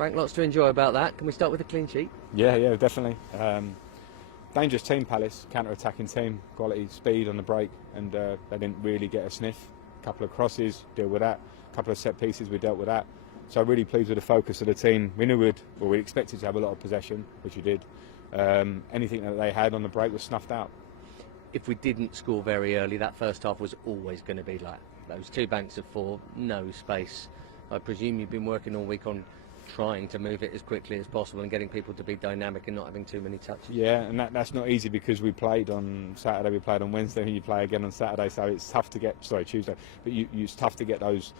Frank, lots to enjoy about that. Can we start with a clean sheet? Yeah, definitely. Dangerous team, Palace, counter-attacking team, quality, speed on the break, and they didn't really get a sniff. A couple of crosses, deal with that. A couple of set pieces, we dealt with that. So really pleased with the focus of the team. We knew we expected to have a lot of possession, which we did. Anything that they had on the break was snuffed out. If we didn't score very early, that first half was always going to be like those 2 banks of 4, no space. I presume you've been working all week on trying to move it as quickly as possible and getting people to be dynamic and not having too many touches. Yeah, and that's not easy because we played on Saturday, we played on Wednesday, and you play again on Saturday, so it's tough to get, Tuesday, but it's tough to get those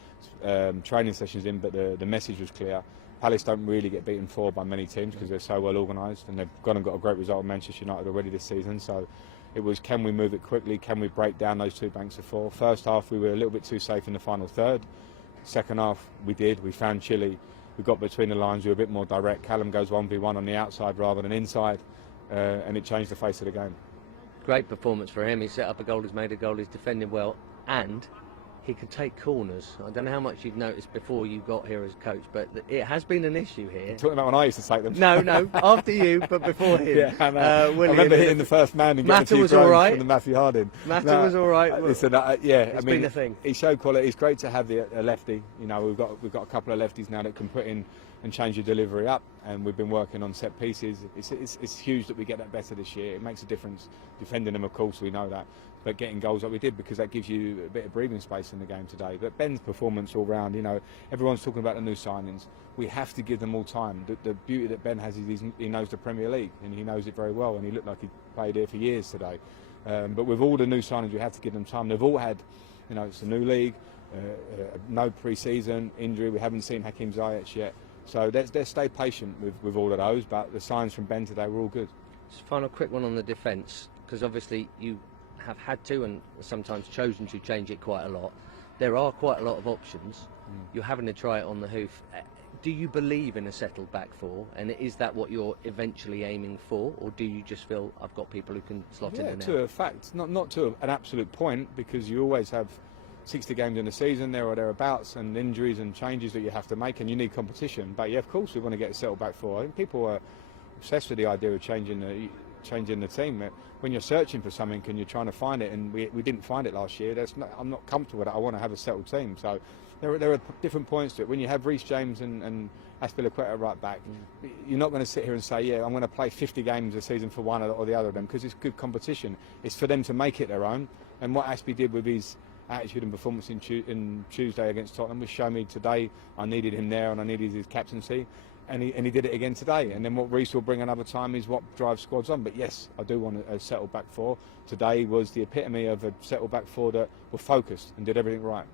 training sessions in, but the message was clear. Palace don't really get beaten for by many teams because they're so well organised, and they've gone and got a great result at Manchester United already this season, so it was, can we move it quickly, can we break down those 2 banks of 4? First half we were a little bit too safe in the final third. Second half we found Chile. We got between the lines, we were a bit more direct. Callum goes 1v1 on the outside rather than inside, and it changed the face of the game. Great performance for him. He set up a goal, he's made a goal, he's defending well, and he can take corners. I don't know how much you've noticed before you got here as coach, but it has been an issue here. You're talking about when I used to take them? No, after you, but before him. Yeah, I know. I remember hitting the first man and getting a few groans from the Matthew Harding. Mata was all right. Listen, it's been a thing. He showed quality. It's great to have a lefty. You know, we've got a couple of lefties now that can put in and change your delivery up, and we've been working on set pieces. It's huge that we get that better this year. It makes a difference. Defending them, of course, we know that, but getting goals like we did, because that gives you a bit of breathing space in the game today. But Ben's performance all round, you know, everyone's talking about the new signings. We have to give them all time. The beauty that Ben has is he knows the Premier League, and he knows it very well, and he looked like he played here for years today. But with all the new signings, we have to give them time. They've all had, you know, it's a new league, no pre-season, injury. We haven't seen Hakim Ziyech yet. So let's stay patient with all of those, but the signs from Ben today were all good. Just a final quick one on the defence, because obviously you have had to and sometimes chosen to change it quite a lot. There are quite a lot of options. You're having to try it on the hoof. Do you believe in a settled back 4, and is that what you're eventually aiming for, or do you just feel I've got people who can slot in and out? To a fact, not to an absolute point, because you always have 60 games in the season, there or thereabouts, and injuries and changes that you have to make, and you need competition. But yeah, of course we want to get a settled back 4. I think people are obsessed with the idea of changing the team. When you're searching for something and you're trying to find it, and we didn't find it last year, I'm not comfortable with that. I want to have a settled team. So there are different points to it. When you have Reece James and Azpilicueta right back, you're not going to sit here and say, yeah, I'm going to play 50 games a season for one or the other of them, because it's good competition. It's for them to make it their own. And what Aspie did with his attitude and performance in Tuesday against Tottenham was show me today I needed him there, and I needed his captaincy, and he did it again today. And then what Reece will bring another time is what drives squads on. But yes, I do want a settled back 4. Today was the epitome of a settled back 4 that were focused and did everything right.